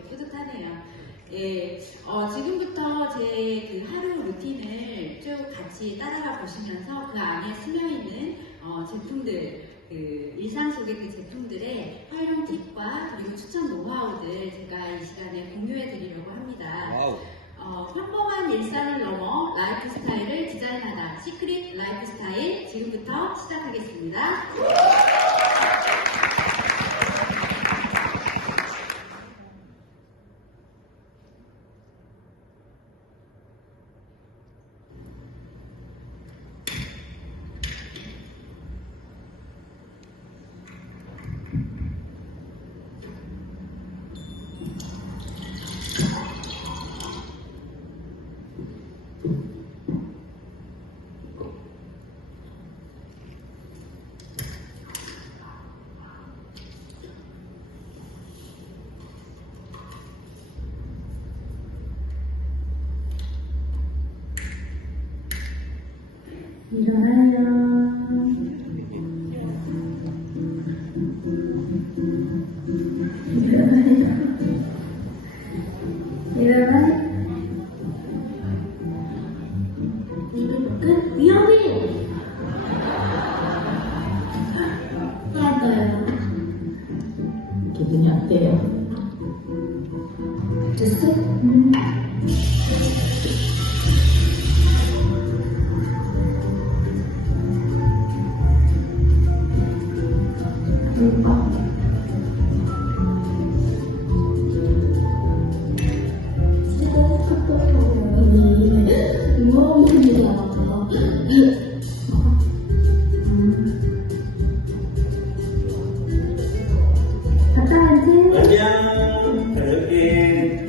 되게 뿌듯하네요. 예, 지금부터 제 그 하루 루틴을 쭉 같이 따라가 보시면서 그 안에 스며있는 제품들, 그 일상 속의 그 제품들의 활용 팁과 그리고 추천 노하우들 제가 이 시간에 공유해 드리려고 합니다. 와우. 평범한 일상을 넘어 라이프 스타일을 디자인하다. 시크릿 라이프 스타일 지금부터 시작하겠습니다. 일어나요. 일어나요. 끝. 위험해. 맞아요. 기분이 어때요? 됐어? 안녕. 다녀올게.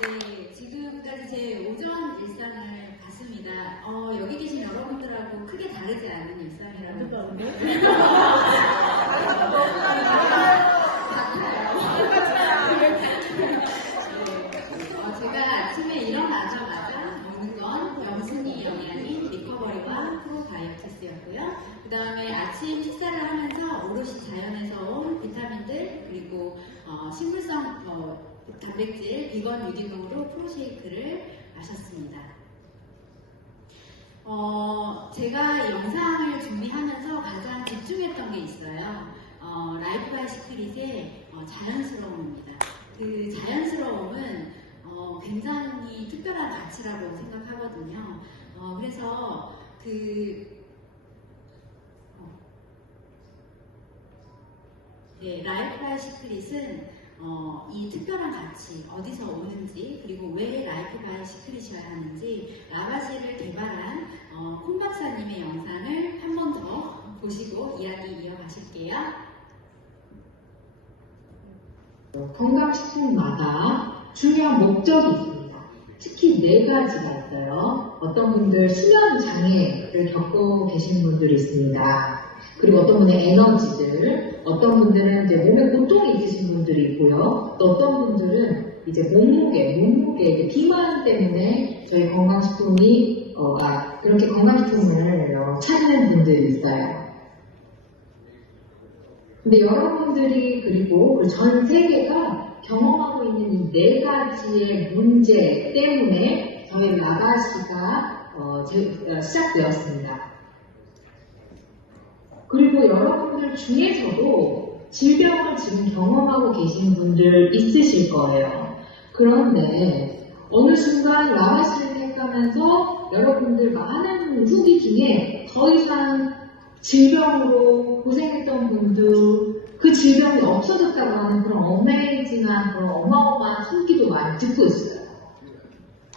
네, 지금까지 제 오전 일상을 봤습니다. 여기 계신 여러분들하고 크게 다르지 않은 일상이라고. 제가 아침에 일어나자마자 먹는 건 영순이 영양인 리커버리와 프로바이오티스였고요. 그 다음에 아침 식사를 하면서 오롯이 자연에서 온 비타민들 그리고 식물성 단백질, 비건 유기농으로 프로쉐이크를 마셨습니다. 제가 이 영상을 준비하면서 가장 집중했던 게 있어요. 라이프 바이 시크릿의 자연스러움입니다. 그 자연스러움은 굉장히 특별한 가치라고 생각하거든요. 그래서 라이프 바이 시크릿은 이 특별한 가치, 어디서 오는지, 그리고 왜 라이프 바이 시크릿이어야 하는지 라바지를 개발한 콩 박사님의 영상을 한 번 더 보시고 이야기 이어가실게요. 건강식품마다 중요한 목적이 있습니다. 특히 4가지가 있어요. 어떤 분들 수면 장애를 겪고 계시는 분들이 있습니다. 그리고 어떤 분의 에너지들, 어떤 분들은 이제 몸에 고통이 있으신 분들이 있고요. 또 어떤 분들은 이제 몸무게, 비만 때문에 저희 건강식품이, 그렇게 건강식품을 찾는 분들이 있어요. 근데 여러분들이 그리고 전 세계가 경험하고 있는 이 4가지의 문제 때문에 저희 라바시가 시작되었습니다. 그리고 여러분들 중에서도 질병을 지금 경험하고 계신 분들 있으실 거예요. 그런데 어느 순간 라바시를 택하면서 여러분들 많은 후기 중에 더 이상 질병으로 고생했던 분들, 그 질병이 없어졌다고 하는 그런 어메이징한 그런 어마어마한 후기도 많이 듣고 있어요.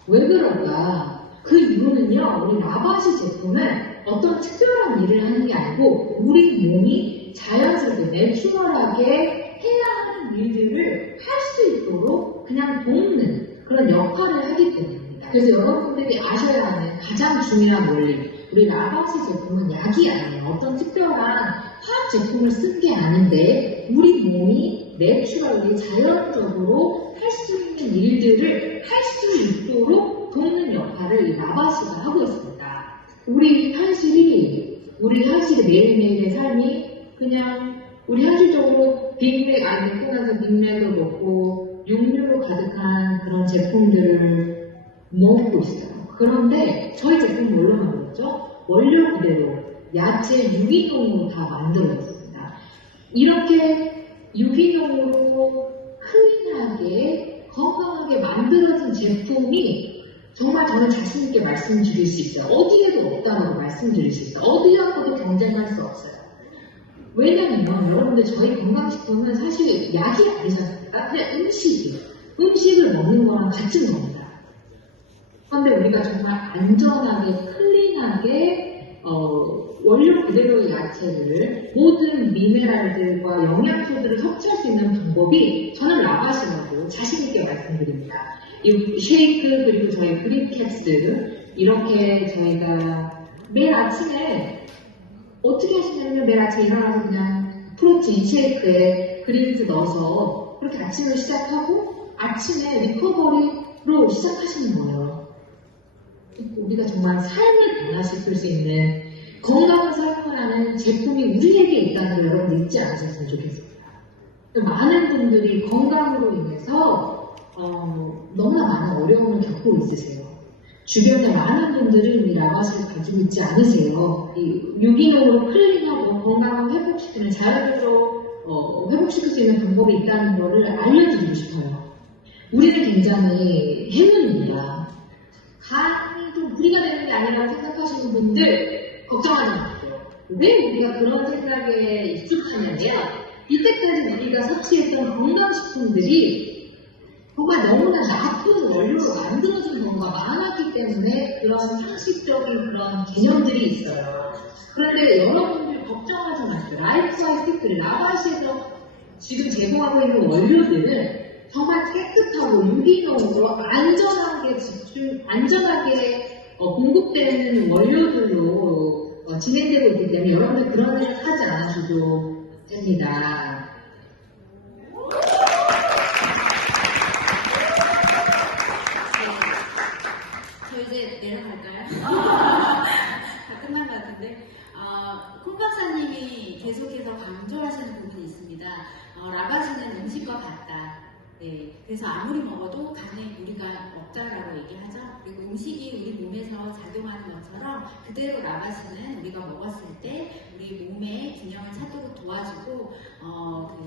왜 그럴까? 그 이유는요, 우리 라바시 제품은 어떤 특별한 일을 하는 게 아니고 우리 몸이 자연스럽게 내추럴하게 해야 하는 일들을 할 수 있도록 그냥 돕는 그런 역할을 하기 때문입니다. 그래서 여러분들이 아셔야 하는 가장 중요한 원리, 우리 라바시 제품은 약이 아니에요. 어떤 특별한 화학 제품을 쓴 게 아닌데 우리 몸이 내추럴하게 자연적으로 할 수 있는 일들을 할 수 있도록 돕는 역할을 이 라바시가 하고 있습니다. 우리 현실이 매일매일의 삶이 그냥 우리 현실적으로 빅맥 안 먹고 나서 빅맥을 먹고 육류로 가득한 그런 제품들을 먹고 있어요. 그런데 저희 제품 뭘로 만들었죠? 원료 그대로 야채 유기농으로 다 만들어졌습니다. 이렇게 유기농으로 클린하게 건강하게 만들어진 제품이 정말 저는 자신있게 말씀드릴 수 있어요. 어디에도 없다고 말씀드릴 수 있어요. 어디하고도 경쟁할 수 없어요. 왜냐면 여러분들 저희 건강식품은 사실 약이 아니지 않습니까? 그냥 음식을 먹는 거랑 같은 겁니다. 그런데 우리가 정말 안전하게 클린하게 원료 그대로의 야채를 모든 미네랄들과 영양소들을 섭취할 수 있는 방법이 저는 라바시라고 자신있게 말씀드립니다. 이 쉐이크 그리고 저희 그린캡스 이렇게 저희가 매일 아침에 어떻게 하시냐면 매일 아침에 일어나서 그냥 프로틴 쉐이크에 그린즈 넣어서 그렇게 아침을 시작하고 아침에 리커버리로 시작하시는 거예요. 우리가 정말 삶을 변화시킬 수 있는 건강한 삶을 하는 제품이 우리에게 있다는 걸 여러분 잊지 않으셨으면 좋겠습니다. 많은 분들이 건강으로 인해서 너무나 많은 어려움을 겪고 있으세요. 주변에 많은 분들은 이 라바시를 가지고 있지 않으세요. 이 유기농으로 클린하고 건강을 회복시키는 자연적으로 회복시킬 수 있는 방법이 있다는 것을 알려드리고 싶어요. 우리는 굉장히 행운입니다. 간이 좀 무리가 되는 게 아니라고 생각하시는 분들 걱정하지 마세요. 왜 우리가 그런 생각에 익숙하냐면 이때까지 우리가 섭취했던 건강식품들이 정말 너무나 나쁜 원료로 만들어진 경우가 많았기 때문에 그런 상식적인 그런 개념들이 있어요. 그런데 여러분들 걱정하지 마세요. 라이프와의 시크릿, 라바시에서 지금 제공하고 있는 원료들은 정말 깨끗하고 유기농으로 안전하게 공급되는 원료들로 진행되고 있기 때문에 여러분들 그런 생각 하지 않으셔도 됩니다. 저 이제 내려갈까요? 다 끝난 것 같은데. 콩 박사님이 계속해서 강조하시는 부분이 있습니다. 라바시는 음식과 같다. 네, 그래서 아무리 먹어도 간에 무리가 없다라고 얘기하죠. 그리고 음식이 우리 몸에서 작용하는 것처럼 그대로 라바시는 우리가 먹었을 때 우리 몸의 균형을 찾도록 도와주고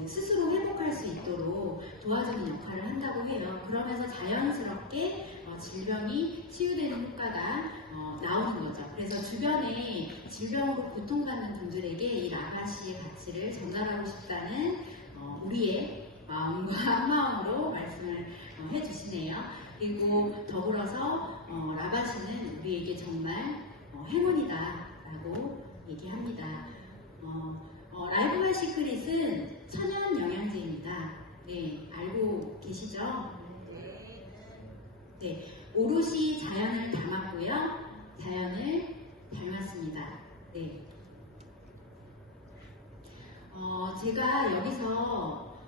스스로 회복할 수 있도록 도와주는 역할을 한다고 해요. 그러면서 자연스럽게 질병이 치유되는 효과가 나오는 거죠. 그래서 주변에 질병으로 고통받는 분들에게 이 라바시의 가치를 전달하고 싶다는 우리의 마음과 한마음으로 말씀을 해주시네요. 그리고 더불어서 라바시는 우리에게 정말 행운이다라고 얘기합니다. 라이프와 시크릿은 천연 영양제입니다. 네, 알고 계시죠? 네, 오롯이 자연을 담았고요. 자연을 닮았습니다. 네. 제가 여기서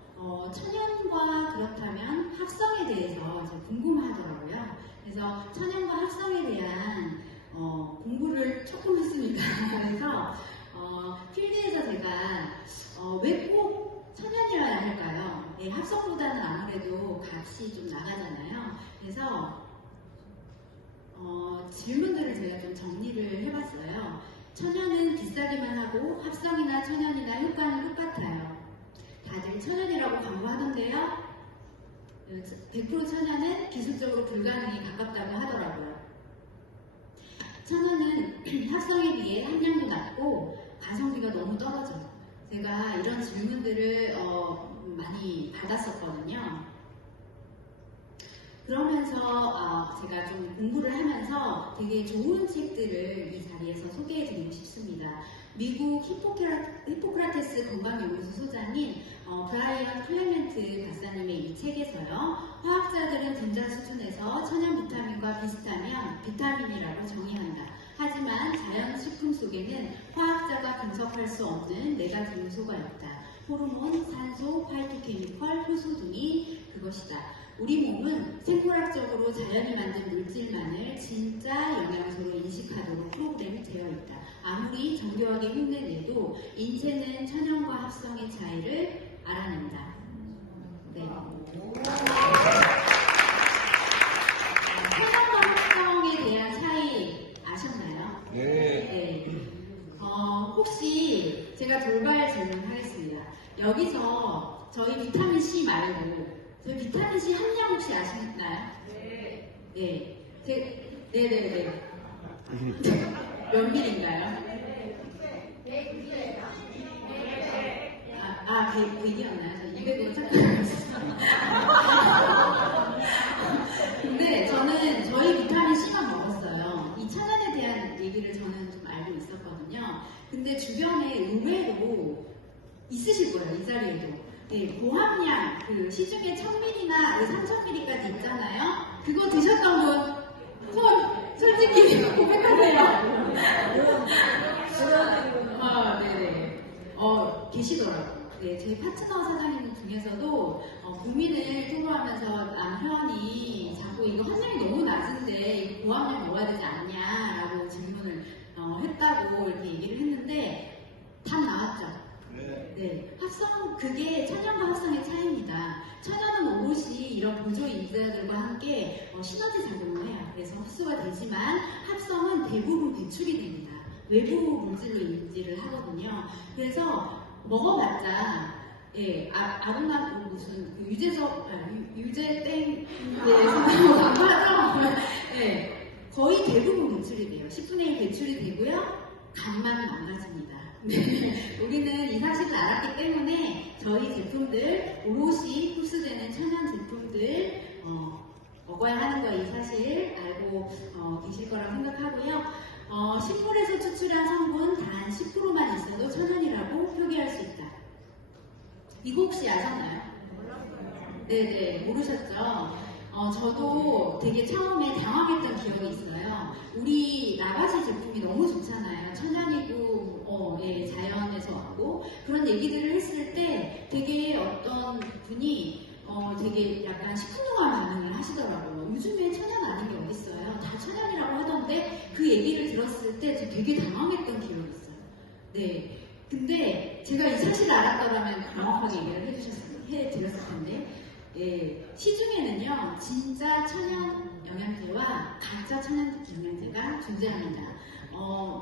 천연과 그렇다면 합성에 대해서 이제 궁금하더라고요. 그래서 천연과 합성에 대한 공부를 조금 했습니다. 그래서 필드에서 제가 왜 꼭 천연이어야 할까요? 네, 합성보다는 아무래도 값이 좀 나가잖아요. 그래서 질문들을 제가 좀 정리를 해봤어요. 천연은 비싸기만 하고 합성이나 천연이나 효과는 똑같아요. 다들 천연이라고 광고하던데요. 100% 천연은 기술적으로 불가능에 가깝다고 하더라고요. 천연은 합성에 비해 함량도 낮고 가성비가 너무 떨어져요. 제가 이런 질문들을 많이 받았었거든요. 그러면서 제가 좀 공부를 하면서 되게 좋은 책들을 이 자리에서 소개해드리고 싶습니다. 미국 히포크라테스 건강연구소 소장인 브라이언 클레멘트 박사님의 이 책에서요. 화학자들은 등장 수준에서 천연 비타민과 비슷하면 비타민이라고 정의한다. 하지만 자연식품 속에는 화학자가 분석할 수 없는 네 가지 요소가 있다. 호르몬, 산소, 파이토케미컬, 효소 등이 그것이다. 우리 몸은 생물학적으로 자연이 만든 물질만을 진짜 영양소로 인식하도록 프로그램되어 있다. 아무리 정교하게 흉내내도 인체는 천연과 합성의 차이를 알아낸다. 네. 천연과 합성에 대한 차이 아셨나요? 네. 혹시 제가 돌발 질문하겠습니다. 여기서 저희 비타민 C 말고 저희 비타민 C 함량 혹시 아시나요? 네. 네. 네네네. 몇 밀인가요? 100이었나요? 저 200으로 착각했어요. 근데 저는 저희 비타민 C만 먹었어요. 이 천연에 대한 얘기를 저는 좀 알고 있었거든요. 근데 주변에 의외로 있으실 거예요, 이 자리에도. 네, 고함량, 시중에 1000ml나 3000ml까지 있잖아요. 그거 드셨던 분, 솔직히 고백하세요. 네네. 계시더라고요. 네, 제 파트너 사장님 중에서도 고민을 토로하면서 남편이 자꾸 이거 함량이 너무 낮은데 고함량 먹어야 되지 않냐라고 질문을 했다고 이렇게 얘기를 했는데 답 나왔죠. 네, 합성, 그게 천연과 합성의 차이입니다. 천연은 오롯이 이런 보조 인자들과 함께 시너지 작용을 해요. 그래서 흡수가 되지만 합성은 대부분 배출이 됩니다. 외부 물질로 인지를 하거든요. 그래서 먹어봤자 아름다운 무슨 유제땡 강하죠? 네, 거의 대부분 배출이 돼요. 10분의 1 배출이 되고요. 간만 망가집니다. 네, 우리는 이 사실을 알았기 때문에 저희 제품들 오롯이 흡수되는 천연 제품들 먹어야 하는 거 이 사실 알고 계실 거라고 생각하고요. 식물에서 추출한 성분 단 10%만 있어도 천연이라고 표기할 수 있다. 이거 혹시 아셨나요? 네네, 모르셨죠? 저도 되게 처음에 당황했던 기억이 있어요. 우리 나바시 제품이 너무 좋잖아요. 천연이고, 자연에서 왔고, 그런 얘기들을 했을 때 되게 어떤 분이 되게 약간 시큰둥한 반응을 하시더라고요. 요즘에 천연 아닌 게 어딨어요. 다 천연이라고 하던데 그 얘기를 들었을 때 저 되게 당황했던 기억이 있어요. 네. 근데 제가 이 사실을 알았더라면 명확하게 얘기를 해드렸을 텐데, 시중에는요, 진짜 천연 영양제와 가짜 천연 영양제가 존재합니다.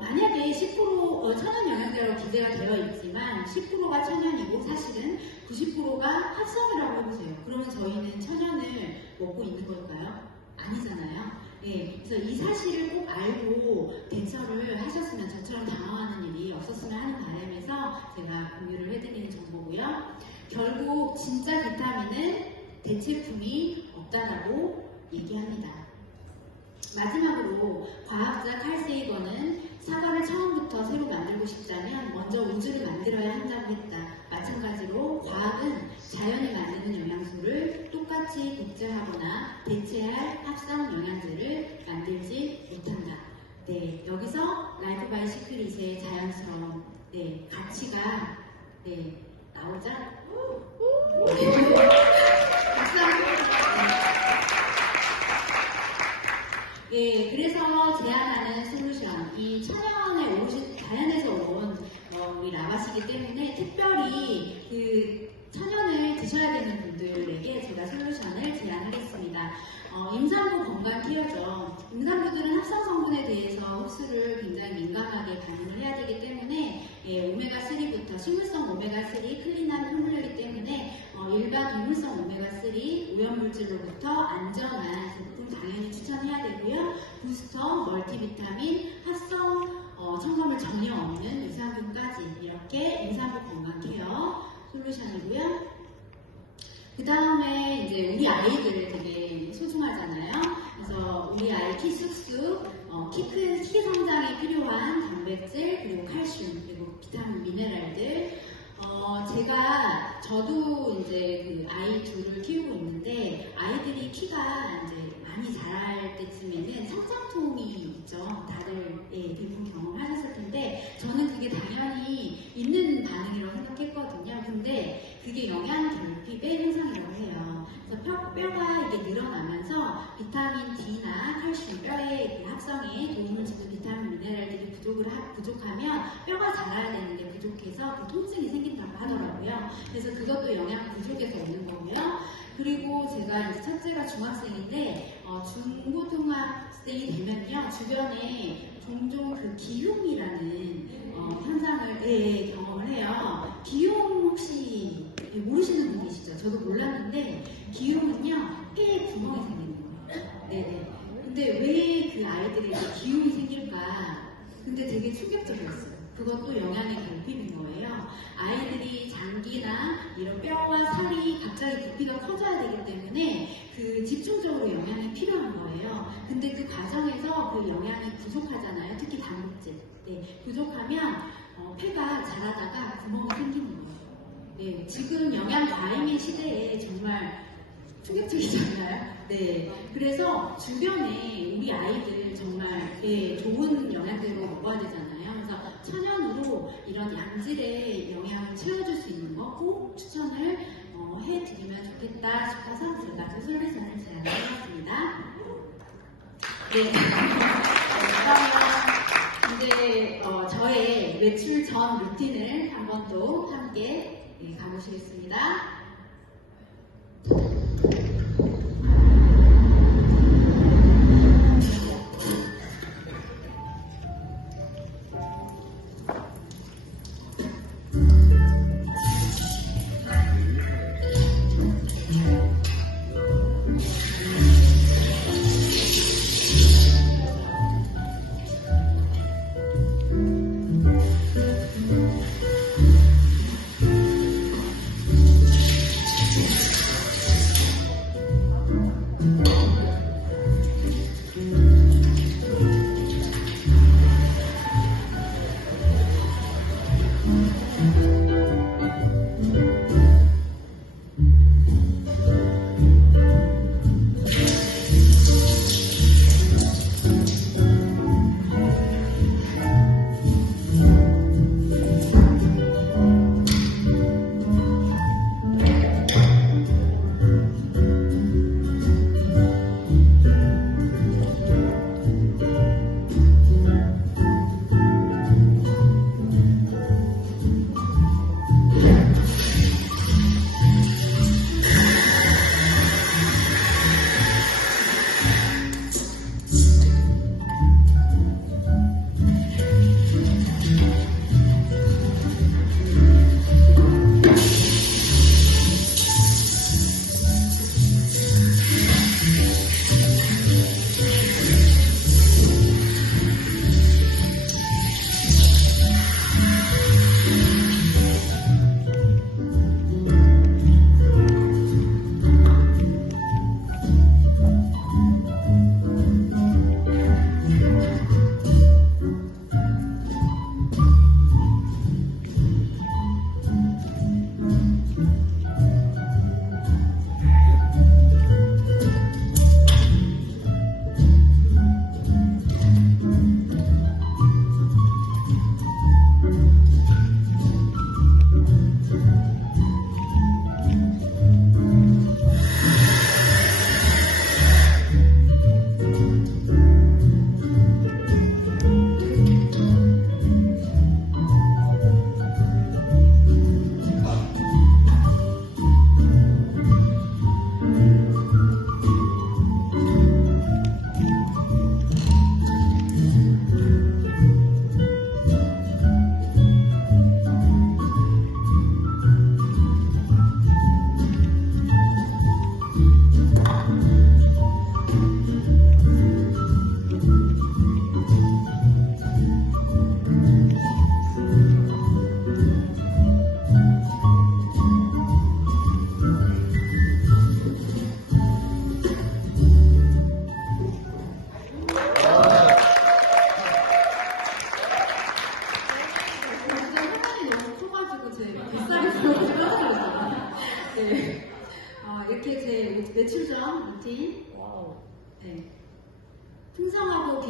만약에 10% 천연 영양제로 기재가 되어 있지만 10%가 천연이고 사실은 90%가 합성이라고 해보세요. 그러면 저희는 천연을 먹고 있는 걸까요? 아니잖아요. 네, 그래서 이 사실을 꼭 알고 대처를 하셨으면 저처럼 당황하는 일이 없었으면 하는 바람에서 제가 공유를 해드리는 정보고요. 결국 진짜 비타민은 대체품이 없다라고 얘기합니다. 마지막으로 과학자 칼 세이건은 사과를 처음부터 새로 만들고 싶다면 먼저 우주를 만들어야 한다고 했다. 마찬가지로 과학은 자연이 만드는 영양소를 똑같이 복제하거나 대체할 합성 영양제를 그래서 제안하는 솔루션, 이 천연에 오롯이 자연에서 온 우리 라바시기 때문에 특별히 그 천연을 드셔야 되는 분들에게 제가 솔루션을 제안하겠습니다. 임산부 건강 케어죠. 임산부들은 합성 성분에 대해서 흡수를 굉장히 민감하게 반응을 해야 되기 때문에 오메가3부터 식물성 오메가3 클린한 포뮬러이기 때문에 일반 동물성 오메가3 오염물질로부터 안전한 제품 당연히 추천해야 되고요. 부스터, 멀티비타민, 합성 첨가물 전혀 없는 유산균까지 이렇게 임산부 건강 케어 솔루션이고요. 그 다음에 이제 우리 아이들 되게 소중하잖아요. 그래서 우리 아이 키 쑥쑥, 키 성장에 필요한 단백질, 그리고 칼슘, 그리고 비타민, 미네랄들. 저도 이제 그 아이 둘을 키우고 있는데, 아이들이 키가 이제 많이 자랄 때쯤에는 성장통이 있죠. 다들 대부분 경험하셨을 텐데, 저는 그게 당연히 있는 반응이라고 생각했거든요. 근데 그게 영양 결핍의 현상이라고 해요. 그래서 뼈가 이게 늘어나면서 비타민 D나 칼슘, 뼈의 그 합성에 도움을 주는 비타민, 미네랄들이 부족하면 뼈가 자라야 되는데 부족해서 그 통증이 생긴다고 하더라고요. 그래서 그것도 영양 부족에서 오는 거고요. 그리고 제가 이제 첫째가 중학생인데 중고등학생이 되면요 주변에 종종 그 기흉이라는 현상을 경험을 해요. 기흉 혹시 모르시는 분 계시죠? 저도 몰랐는데 기흉은요 폐에 구멍이 생기는 거예요. 네네. 근데 왜 그 아이들에게 기흉이 생길까? 근데 되게 충격적이었어요. 그것도 영양의 결핍인 거예요. 아이들이 장기나 이런 뼈와 살이 갑자기 부피가 커져야 되기 때문에 그 집중적으로 영양이 필요한 거예요. 근데 그 과정에서 그 영양이 부족하잖아요. 특히 단백질. 네, 부족하면 폐가 자라다가 구멍이 생기는 거예요. 네, 지금 영양 과잉의 시대에 정말 충격적이잖아요. 네, 그래서 주변에 우리 아이들 정말 좋은 영양제로 먹어야 되잖아요. 그래서 천연으로 이런 양질의 영양을 채워줄 수 있는 거 꼭 추천을 해드리면 좋겠다 싶어서 제가 그 솔루션을 제안해봤습니다. 네, 그러면 이제 저의 외출 전 루틴을 한번 또 함께 가보시겠습니다.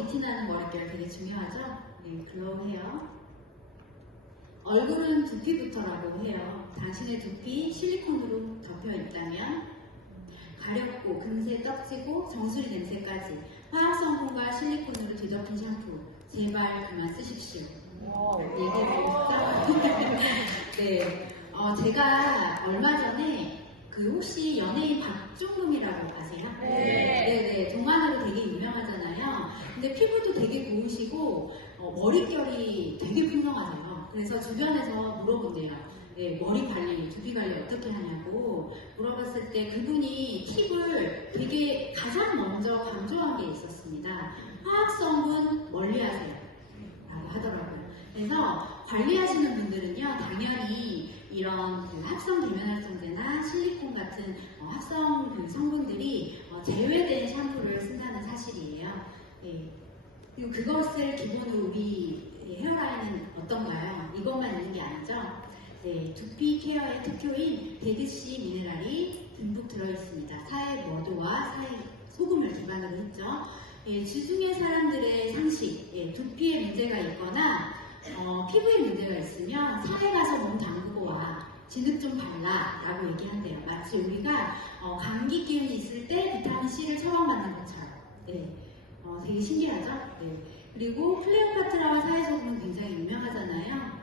뷰티나는 머릿결 되게 중요하죠? 네, 글로우 헤어. 얼굴은 두피부터라고 해요. 당신의 두피 실리콘으로 덮여 있다면 가렵고 금세 떡지고 정수리 냄새까지 화학성분과 실리콘으로 뒤덮인 샴푸 제발 그만 쓰십시오. 얘기해보겠어? 네, 제가 얼마 전에 혹시 연예인 박종금이라고 아세요? 네네, 동안으로 되게 유명하잖아요. 근데 피부도 되게 고우시고 머릿결이 되게 풍성하세요. 그래서 주변에서 물어본대요. 네, 머리 관리, 두피 관리 어떻게 하냐고 물어봤을 때 그분이 팁을 되게 가장 먼저 강조한 게 있었습니다. 화학성분 멀리하세요 라고 하더라고요. 그래서 관리하시는 분들은요, 당연히 이런 합성 계면활성제나 실리콘 같은 합성 성분들이 제외된 샴푸를 쓴다는 사실이에요. 네. 그리고 그것을 기본으로 우리 헤어라인은 어떤가요? 이것만 있는 게 아니죠. 네, 두피 케어의 특효인 데드씨 미네랄이 듬뿍 들어있습니다. 사의 머드와 사의 소금을 기반으로 했죠. 예, 주중의 사람들의 상식, 두피에 문제가 있거나 피부에 문제가 있으면 사에 가서 몸 담그고 와. 진흙 좀 발라 라고 얘기한대요. 마치 우리가 감기 기운이 있을 때 비타민C를 처방받는 것처럼. 네, 되게 신기하죠? 네. 그리고 클레오파트라와 사회소금은 굉장히 유명하잖아요.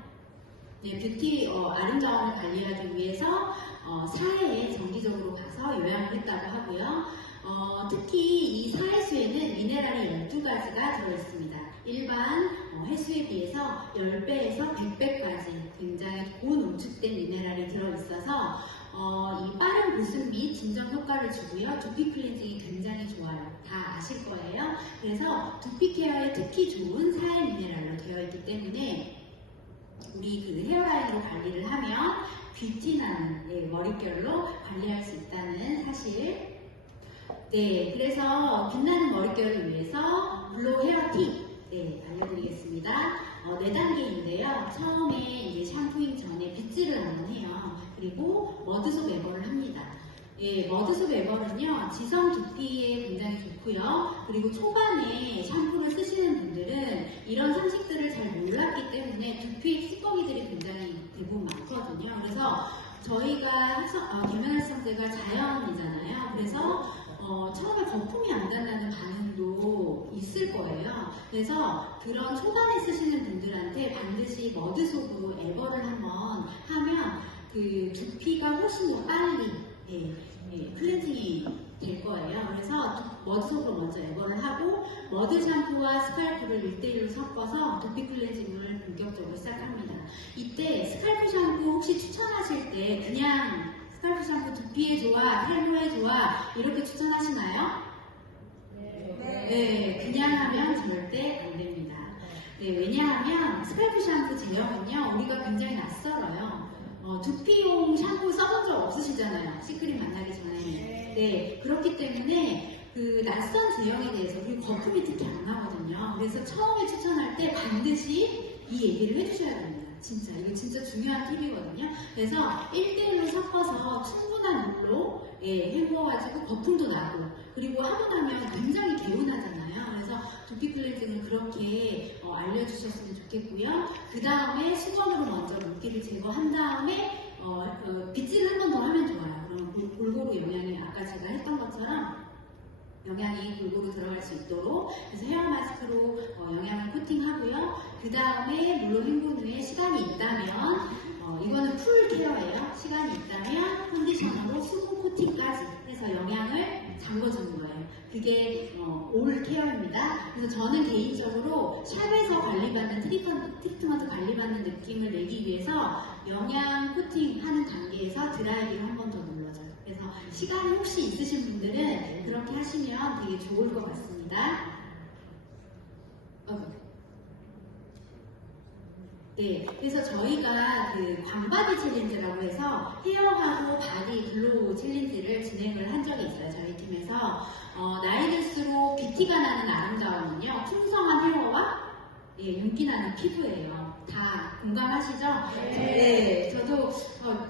네, 뷰티 아름다움을 관리하기 위해서 사해에 정기적으로 가서 요양을 했다고 하고요. 특히 이 사해수에는 미네랄이 12가지가 들어있습니다. 일반 해수에 비해서 10배에서 100배까지 굉장히 고농축된 미네랄이 들어있어서 이 빠른 보습 및 진정 효과를 주고요. 두피 클렌징이 굉장히 좋아요. 다 아실 거예요. 그래서 두피 케어에 특히 좋은 사해 미네랄로 되어 있기 때문에 우리 그 헤어라인으로 관리를 하면 뷰티나는 머릿결로 관리할 수 있다는 사실. 네, 그래서 빛나는 머릿결을 위해서 블로우 헤어 팁 알려드리겠습니다. 4단계인데요. 처음에 이제 샴푸잉 전에 빗질을 한번 해요. 그리고 머드속 에버를 합니다. 예, 머드속 에버는요, 지성 두피에 굉장히 좋고요. 그리고 초반에 샴푸를 쓰시는 분들은 이런 상식들을 잘 몰랐기 때문에 두피에 찌꺼기들이 굉장히 대부분 많거든요. 그래서 저희가 계면활성제가 자연이잖아요. 그래서 처음에 거품이 안 난다는 반응도 있을 거예요. 그래서 그런 초반에 쓰시는 분들한테 반드시 머드속으로 에버를 한번 하면 그 두피가 훨씬 더 빨리 클렌징이 될 거예요. 그래서 머드속으로 먼저 에버를 하고 머드 샴푸와 스칼프를 1대1로 섞어서 두피 클렌징을 본격적으로 시작합니다. 이때 스칼프 샴푸 혹시 추천하실 때 그냥 스칼프 샴푸 두피에 좋아, 탈모에 좋아 이렇게 추천하시나요? 네, 그냥 하면 절대 안 됩니다. 네, 왜냐하면 스칼프 샴푸 제형은요, 우리가 굉장히 낯설어요. 두피용 샴푸 써본 적 없으시잖아요. C크림 만나기 전에. 네, 그렇기 때문에 그 낯선 제형에 대해서 그리고 거품이 특히 안 나거든요. 그래서 처음에 추천할 때 반드시 이 얘기를 해주셔야 됩니다. 진짜 이거 진짜 중요한 팁이거든요. 그래서 1대1로 섞어서 충분한 물로 헹궈가지고 거품도 나고 그리고 하고 나면 굉장히 개운하잖아요. 그래서 두피 클렌징을 그렇게 알려주셨으면 좋겠고요. 그 다음에 수건으로 먼저 물기를 제거한 다음에 빗질을 한 번 더 하면 좋아요. 그럼 골고루 영양이 아까 제가 했던 것처럼 영양이 골고루 들어갈 수 있도록 그래서 헤어 마스크로 영양을 코팅하고요. 그 다음에 물로 헹군 후에 시간이 있다면 이거는 풀 케어예요. 시간이 있다면 컨디셔너로 수분 코팅까지 해서 영양을 잠궈주는 거예요. 그게 올 케어입니다. 그래서 저는 개인적으로 샵에서 관리받는 트리트먼트 관리받는 느낌을 내기 위해서 영양 코팅하는 단계에서 드라이기를 한 번 더 눌러줘요. 그래서 시간이 혹시 있으신 분들은 그렇게 하시면 되게 좋을 것 같습니다. 네, 그래서 저희가 그 광바디 챌린지라고 해서 헤어하고 바디 글로우 챌린지를 진행을 한 적이 있어요. 저희 팀에서 나이 들수록 뷰티가 나는 아름다움은요, 풍성한 헤어와 윤기 나는 피부예요. 다 공감하시죠? 네, 저도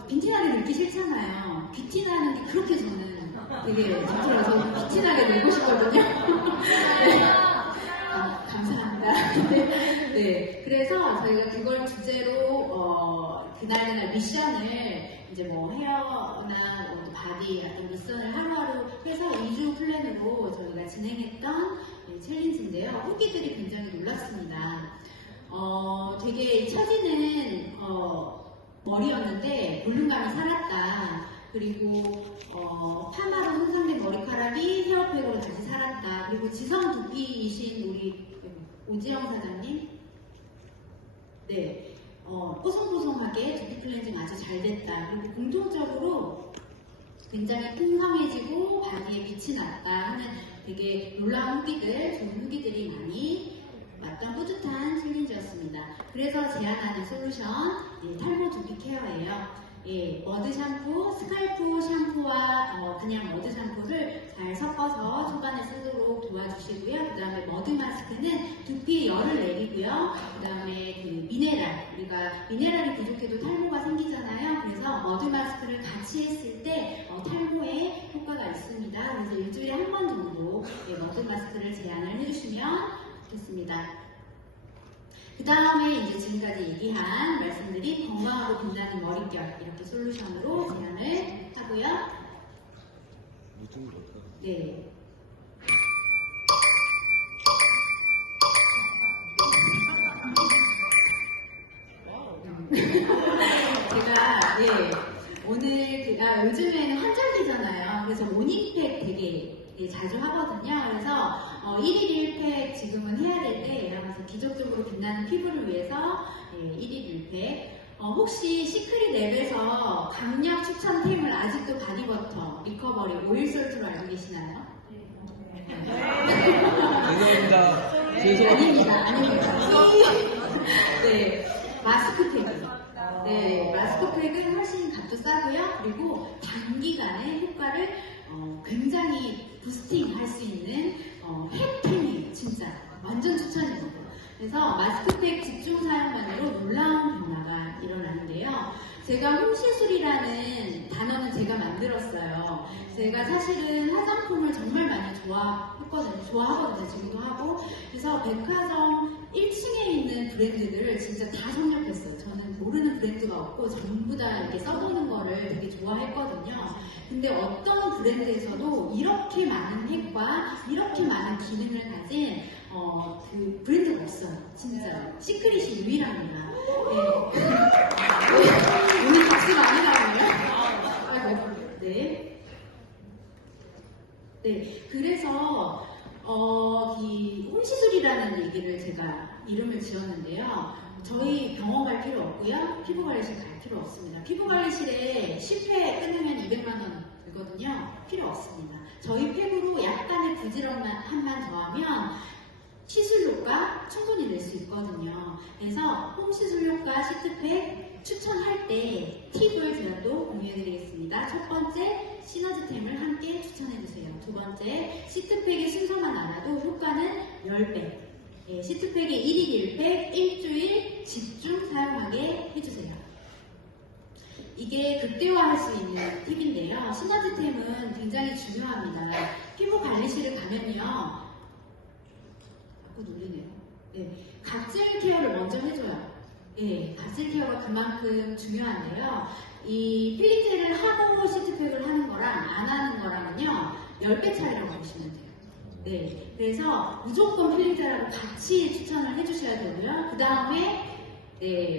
빈티나게 늙기 싫잖아요. 뷰티 나는 게 그렇게 저는 되게 좋더라고요. 뷰티 나게 늙고 싶거든요. 네. 네, 그래서 저희가 그걸 주제로 그날 미션을 이제 뭐 헤어나 뭐 바디 어떤 미션을 하루하루 해서 2주 플랜으로 저희가 진행했던 챌린지인데요. 후기들이 굉장히 놀랐습니다. 되게 처지는 머리였는데 볼륨감이 살았다. 그리고 파마로 손상된 머리카락이 헤어팩으로 다시 살았다. 그리고 지성 두피이신 우리 오지영 사장님, 네, 뽀송뽀송하게 두피 클렌징 아주 잘 됐다. 그리고 공통적으로 굉장히 풍성해지고 바디에 빛이 났다 하는 되게 놀라운 후기들, 좋은 후기들이 많이 왔던 뿌듯한 챌린지였습니다. 그래서 제안하는 솔루션, 탈모 두피 케어예요. 머드 샴푸, 스칼프 샴푸와 그냥 머드 샴푸를 잘 섞어서 초반에 쓰도록 도와주시고요. 그 다음에 머드 마스크는 두피에 열을 내리고요. 그 다음에 그 미네랄, 우리가 미네랄이 부족해도 탈모가 생기잖아요. 그래서 머드 마스크를 같이 했을 때 탈모에 효과가 있습니다. 그래서 일주일에 한 번 정도 머드 마스크를 제안을 해주시면 좋겠습니다. 그 다음에 이제 지금까지 얘기한 말씀들이 건강하고 빛나는 머릿결 이렇게 솔루션으로 제안을 하고요. 네. 제가 오늘 요즘에는 환절기잖아요. 그래서 모닝팩 되게 자주 하거든요. 그래서 1일 1팩 지금은 해야 될 때 그래서 기적적으로 빛나는 피부를 위해서 1일 1팩. 혹시 시크릿 랩에서 강력 추천템을 아직도 바디버터, 리커버리, 오일솔트로 알고 계시나요? 죄송합니다. 아닙니다. 네, 마스크팩. 네, 마스크팩은 훨씬 값도 싸고요. 그리고 단기간에 효과를 굉장히 부스팅 할 수 있는 햄템이에요. 진짜 완전 추천입니다. 그래서 마스크팩 집중 사용만으로 놀라운 변화가 일어나는데요. 제가 홈시술이라는 단어는 제가 만들었어요. 제가 사실은 화장품을 정말 많이 좋아하거든요. 지금도 하고. 그래서 백화점 1층에 있는 브랜드들을 진짜 다 섭렵했어요. 저는 모르는 브랜드가 없고 전부 다 이렇게 써보는 거를 되게 좋아했거든요. 근데 어떤 브랜드에서도 이렇게 많은 핵과 이렇게 많은 기능을 가진 그 브랜드가 없어요. 진짜 시크릿이 유일합니다. 네. 오늘 박수 많이 나오네요. 네. 네. 그래서 이 홈시술이라는 얘기를 제가 이름을 지었는데요. 저희 병원 갈 필요 없고요. 피부관리실 갈 필요 없습니다. 피부관리실에 10회 끊으면 200만 원 들거든요. 필요 없습니다. 저희 팩으로 약간의 부지런함만 더하면 시술효과 충분히 낼 수 있거든요. 그래서 홈시술효과 시트팩 추천할 때 팁을 제가 또 공유해드리겠습니다. 첫 번째, 시너지템을 함께 추천해주세요. 두 번째, 시트팩의 순서만 알아도 효과는 10배. 시트팩의 1일 1팩, 일주일 집중 사용하게 해주세요. 이게 극대화할 수 있는 팁인데요. 시너지템은 굉장히 중요합니다. 피부 관리실을 가면요. 놀리네요. 네, 각질 케어를 먼저 해줘요. 네, 각질 케어가 그만큼 중요한데요. 이 필링젤을 하고 시트팩을 하는 거랑 안 하는 거랑은요 10배 차이라고 보시면 돼요. 네, 그래서 무조건 필링젤하고 같이 추천을 해주셔야 되고요. 그 다음에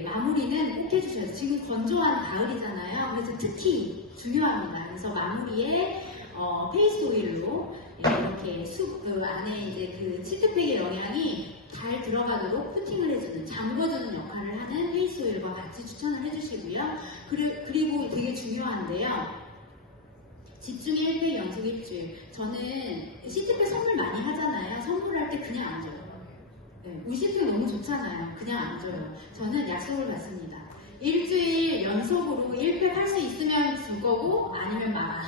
마무리는 꼭 해주셔야 돼요. 지금 건조한 가을이잖아요. 그래서 특히 중요합니다. 그래서 마무리에 페이스 오일로 이렇게 안에 이제 그 시트팩의 영양이 잘 들어가도록 코팅을 해주는, 잠궈주는 역할을 하는 페이스 오일과 같이 추천을 해주시고요. 그리고 되게 중요한데요. 집중 1회 연속 일주일. 저는 시트팩 선물 많이 하잖아요. 선물할 때 그냥 안 줘요. 네, 우리 시트팩 너무 좋잖아요. 그냥 안 줘요. 저는 약속을 받습니다. 일주일 연속으로 1회 할 수 있으면 줄 거고 아니면 막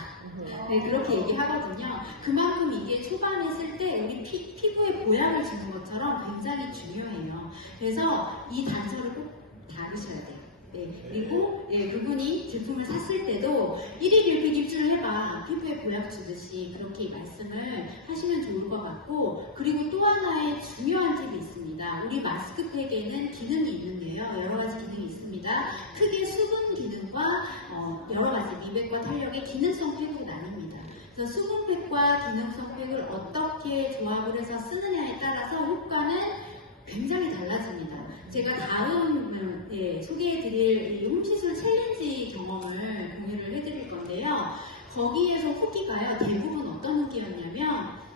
네, 그렇게 얘기하거든요. 그만큼 이게 초반에 쓸 때 우리 피부에 보양을 주는 것처럼 굉장히 중요해요. 그래서 이 단서를 꼭 다루셔야 돼요. 네, 그리고 그분이 제품을 샀을 때도 1일 1팩 입주를 해봐. 피부에 보약 주듯이 그렇게 말씀을 하시면 좋을 것 같고, 그리고 또 하나의 중요한 팁이 있습니다. 우리 마스크팩에는 기능이 있는데요. 여러 가지 기능이 있습니다. 크게 수분 기능과 여러 가지 미백과 탄력의 기능성 팩으로 나뉩니다. 그래서 수분팩과 기능성 팩을 어떻게 조합을 해서 쓰느냐에 따라서 효과는 굉장히 달라집니다. 제가 다음 소개해드릴 이 홈시술 챌린지 경험을 공유를 해드릴 건데요. 거기에서 후기가요, 대부분 어떤 후기였냐면,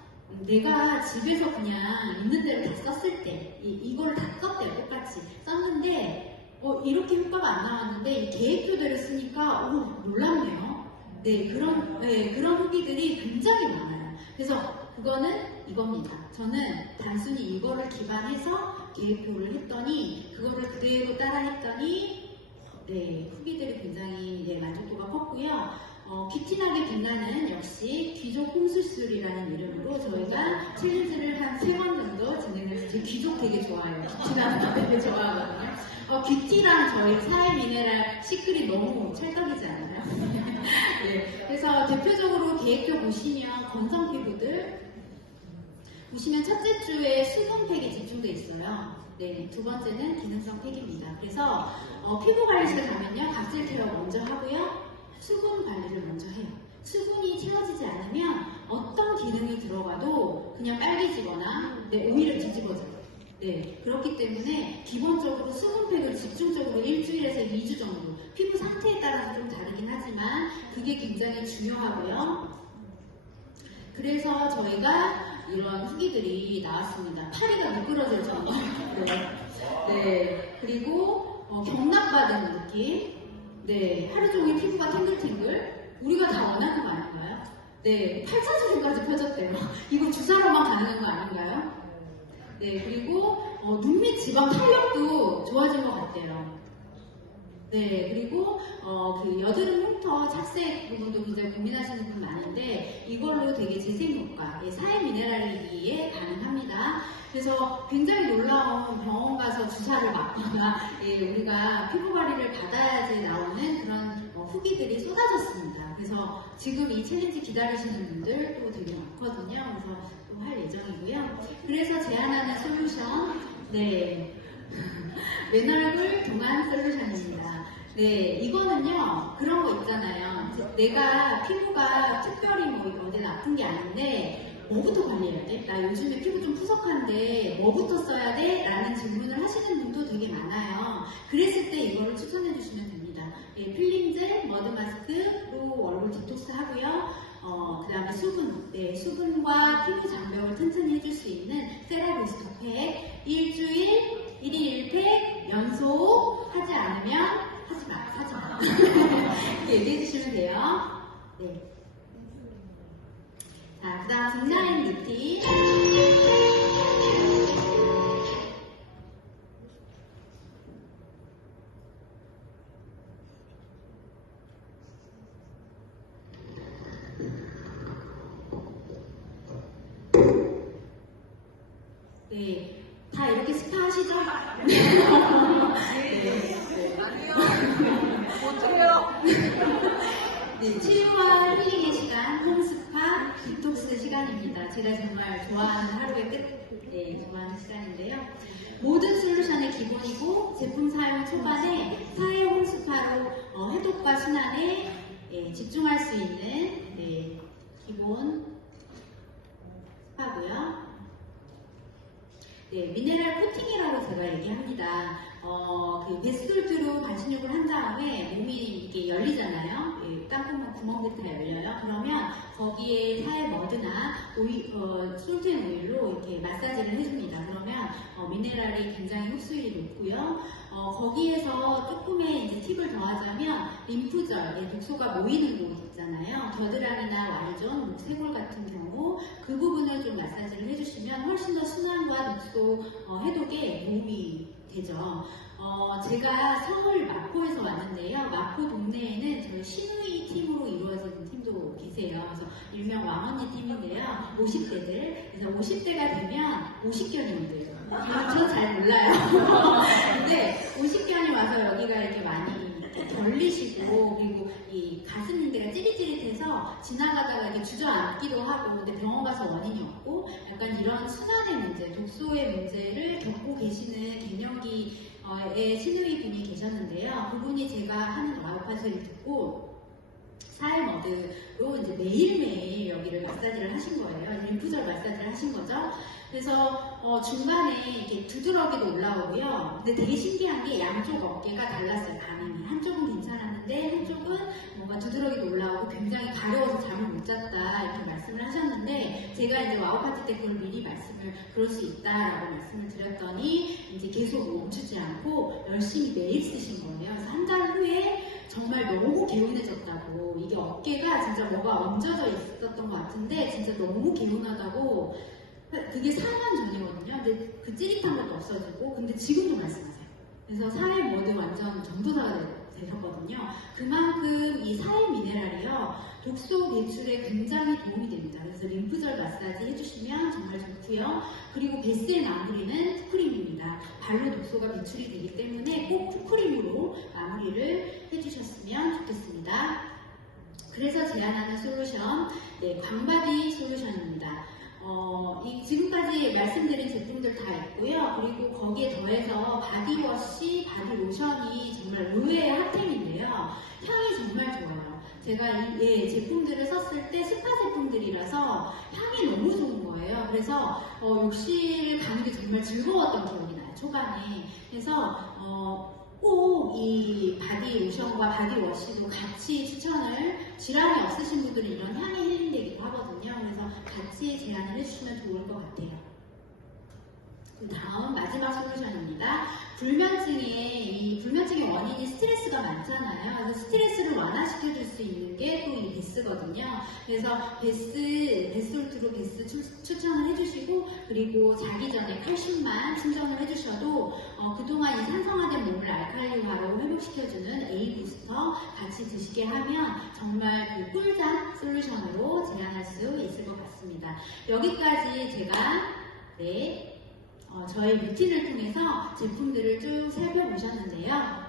내가 집에서 그냥 있는 대로 다 썼을 때, 이걸 다 썼대요, 똑같이. 썼는데, 이렇게 효과가 안 나왔는데, 이 계획표대로 쓰니까, 놀랍네요. 네, 그런 후기들이 굉장히 많아요. 그래서 그거는 이겁니다. 저는 단순히 이거를 기반해서 계획표를 했더니, 그거를 그대로 따라 했더니, 네, 후기들이 굉장히 만족도가 컸고요. 귀티나게 빛나는 역시 귀족 홈수술이라는 이름으로 저희가 챌린지를 한 3번 정도 진행해서 제 귀족 되게 좋아해요. 귀티나는 거 되게 좋아하거든요. 귀티랑 저희 사회 미네랄 시클이 너무 찰떡이지 않나요? 네, 그래서 대표적으로 계획표 보시면 건성 피부들 보시면 첫째 주에 수분팩이 집중되어 있어요. 네, 두 번째는 기능성 팩입니다. 그래서 피부 관리실 가면요, 각질 케어 먼저 하고요. 수분 관리를 먼저 해요. 수분이 채워지지 않으면 어떤 기능이 들어가도 그냥 빨개지거나 오히려 뒤집어져요. 네, 그렇기 때문에 기본적으로 수분팩을 집중적으로 일주일에서 2주 정도 피부 상태에 따라서 좀 다르긴 하지만 그게 굉장히 중요하고요. 그래서 저희가 이런 후기들이 나왔습니다. 파리가 미끄러질 정도로. 네, 그리고 경락받은 느낌. 네, 하루 종일 피부가 탱글탱글. 우리가 다 원하는 거 아닌가요? 네, 팔자주름까지 펴졌대요. 이거 주사로만 가능한 거 아닌가요? 네, 그리고 눈 밑 지방 탄력도 좋아진 것 같아요. 네, 그리고 그 여드름 흉터 착색 부분도 굉장히 고민하시는 분 많은데 이걸로 되게 재생 효과, 사회 미네랄이기에 가능합니다. 그래서 굉장히 놀라운 병원 가서 주사를 맞거나 우리가 피부 관리를 받아야지 나오는 그런 후기들이 쏟아졌습니다. 그래서 지금 이 챌린지 기다리시는 분들도 되게 많거든요. 그래서 또 할 예정이고요. 그래서 제안하는 솔루션, 네, 맨얼굴 동안 솔루션입니다. 네, 이거는요, 그런 거 있잖아요. 내가 피부가 특별히 어디 아픈 게 아닌데, 뭐부터 관리해야 돼? 나 요즘에 피부 좀 푸석한데, 뭐부터 써야 돼? 라는 질문을 하시는 분도 되게 많아요. 그랬을 때 이거를 추천해 주시면 됩니다. 필링젤, 머드마스크로 얼굴 디톡스 하고요. 그 다음에 수분, 수분과 피부 장벽을 튼튼히 해줄 수 있는 세라브스토팩 일주일 1일 1팩 연속 하지 않으면 하지 마. 이렇게 얘기해 주시면 돼요. 네. 자, 그 다음 등라인 루틴. 네, 다 이렇게 스파 하시죠? 네, 치료와 힐링의 시간, 홈스파, 디톡스 시간입니다. 제가 정말 좋아하는 하루의 끝, 좋아하는 시간인데요. 모든 솔루션의 기본이고 제품 사용 초반에 사회 홈스파로 해독과 순환에 집중할 수 있는 기본 스파고요. 네, 미네랄 코팅이라고 제가 얘기합니다. 그 베스톨트로 반신욕을 한 다음에 몸이 이렇게 열리잖아요. 땅구멍 구멍 끝에 열려요. 그러면 거기에 사회 머드나 솔트앤 오일로 이렇게 마사지를 해줍니다. 그러면 미네랄이 굉장히 흡수율이 높고요. 거기에서 조금의 이제 팁을 더하자면 림프절, 독소가 모이는 곳 있잖아요. 겨드랑이나 Y존, 쇄골 같은 경우 그 부분을 좀 마사지를 해주시면 훨씬 더 순환과 독소 해독에 도움이 되죠. 제가 서울 마포에서 왔는데요. 마포 동네에는 저희 신우이 팀으로 이루어진 팀도 계세요. 그래서 일명 왕언니 팀인데요. 50대들. 그래서 50대가 되면 50견이 온대요. 전 잘 몰라요. 근데 50견이 와서 여기가 이렇게 많이 결리시고 그리고 이 가슴 인대가 찌릿찌릿해서 지나가다가 이렇게 주저앉기도 하고 근데 병원 가서 원인이 없고 약간 이런 순환의 문제, 독소의 문제를 겪고 계시는 시누이 분이 계셨는데요. 그분이 제가 하는 라우팟을 듣고 사일머드로 이제 매일매일 여기를 마사지를 하신 거예요. 림프절 마사지를 하신 거죠. 그래서 중간에 이렇게 두드러기도 올라오고요. 근데 되게 신기한 게 양쪽 어깨가 달랐어요. 반응이. 한쪽은 괜찮았는데 한쪽은 뭔가 두드러기도 올라오고 굉장히 가려워서 잠을 못 잤다 이렇게 말씀을 하셨는데 제가 이제 와우 파티 때 그걸 미리 말씀을 그럴 수 있다라고 말씀을 드렸더니 이제 계속 멈추지 않고 열심히 매일 쓰신 거예요. 그래서 한 달 후에 정말 너무 개운해졌다고 이게 어깨가 진짜 뭐가 얹어져 있었던 것 같은데 진짜 너무 개운하다고 그게 4년 전이거든요. 근데 그 찌릿한 것도 없어지고 근데 지금도 말씀하세요. 그래서 사일 모드 완전 전도사가 되셨거든요. 그만큼 이 사일 미네랄이요 독소 배출에 굉장히 도움이 됩니다. 그래서 림프절 마사지 해주시면 정말 좋고요. 그리고 베스의 마무리는 푸크림입니다. 발로 독소가 배출이 되기 때문에 꼭 푸크림으로 마무리를 해주셨으면 좋겠습니다. 그래서 제안하는 솔루션, 광바디 솔루션입니다. 지금까지 말씀드린 제품들 다 있고요. 그리고 거기에 더해서 바디워시, 바디로션이 정말 의외의 핫템인데요. 향이 정말 좋아요. 제가 이 제품들을 썼을 때 스파 제품들이라서 향이 너무 좋은 거예요. 그래서 욕실을 가는 게 정말 즐거웠던 기억이 나요. 초반에. 그래서 꼭 이 바디로션과 바디워시도 같이 추천을 질환이 없으신 분들은 이런 향이 힐링되기도 하거든요. 그래서 같이 제안을 해주시면 좋을 것 같아요. 다음 마지막 솔루션입니다. 불면증의 원인이 스트레스가 많잖아요. 그래서 스트레스를 완화시켜줄 수 있는 게 또 이 베스거든요. 그래서 베솔트로 베스 추천을 해주시고 그리고 자기 전에 칼슘만 충전을 해주셔도 그동안 이 산성화된 몸을 알칼리화로 회복시켜주는 A 부스터 같이 드시게 하면 정말 그 꿀잠 솔루션으로 제안할 수 있을 것 같습니다. 여기까지 제가 저희 루틴을 통해서 제품들을 쭉 살펴보셨는데요.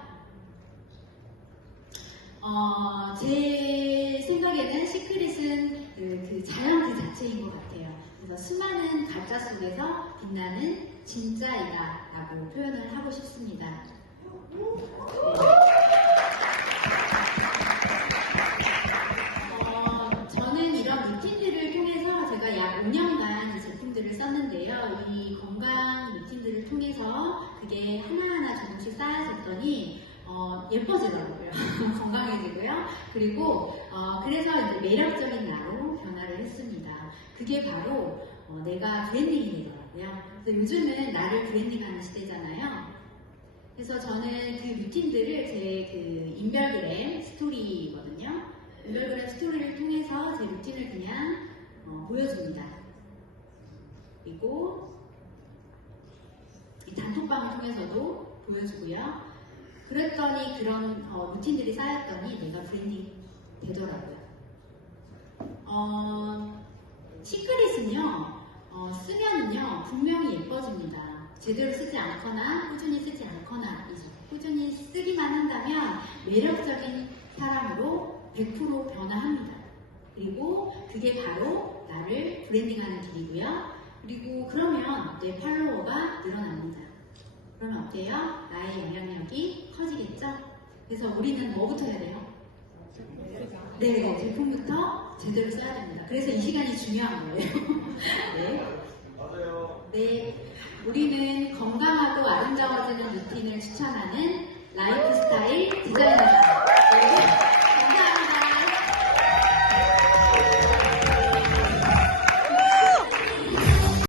제 생각에는 시크릿은 그 자연 그 자체인 것 같아요. 그래서 수많은 가짜 속에서 빛나는 진짜이다 라고 표현을 하고 싶습니다. 저는 이런 루틴들을 통해서 제가 약 5년간 이 제품들을 썼는데요. 이 건강 루틴들을 통해서 그게 하나하나 조금씩 쌓여졌더니 예뻐지더라고요. 건강해지고요. 그리고 그래서 이제 매력적인 나로 변화를 했습니다. 그게 바로 내가 브랜딩이 되더라고요. 그래서 요즘은 나를 브랜딩하는 시대잖아요. 그래서 저는 그 루틴들을 제 그 인별그램 스토리거든요. 인별그램 스토리를 통해서 제 루틴을 그냥 보여줍니다. 그리고 이 단톡방을 통해서도 보여주고요. 그랬더니 그런 루틴들이 쌓였더니 내가 브랜딩 되더라고요. 시크릿은요, 쓰면은요, 분명히 예뻐집니다. 제대로 쓰지 않거나, 꾸준히 쓰지 않거나이죠. 꾸준히 쓰기만 한다면 매력적인 사람으로 100% 변화합니다. 그리고 그게 바로 나를 브랜딩하는 길이고요. 그리고 그러면 내 팔로워가 늘어납니다. 그러면 어때요? 나의 영향력이 커지겠죠? 그래서 우리는 뭐부터 해야 돼요? 네, 제품부터 제대로 써야 됩니다. 그래서 이 시간이 중요한 거예요. 네. 맞아요. 네, 우리는 건강하고 아름다워지는 루틴을 추천하는 라이프 스타일 디자이너입니다.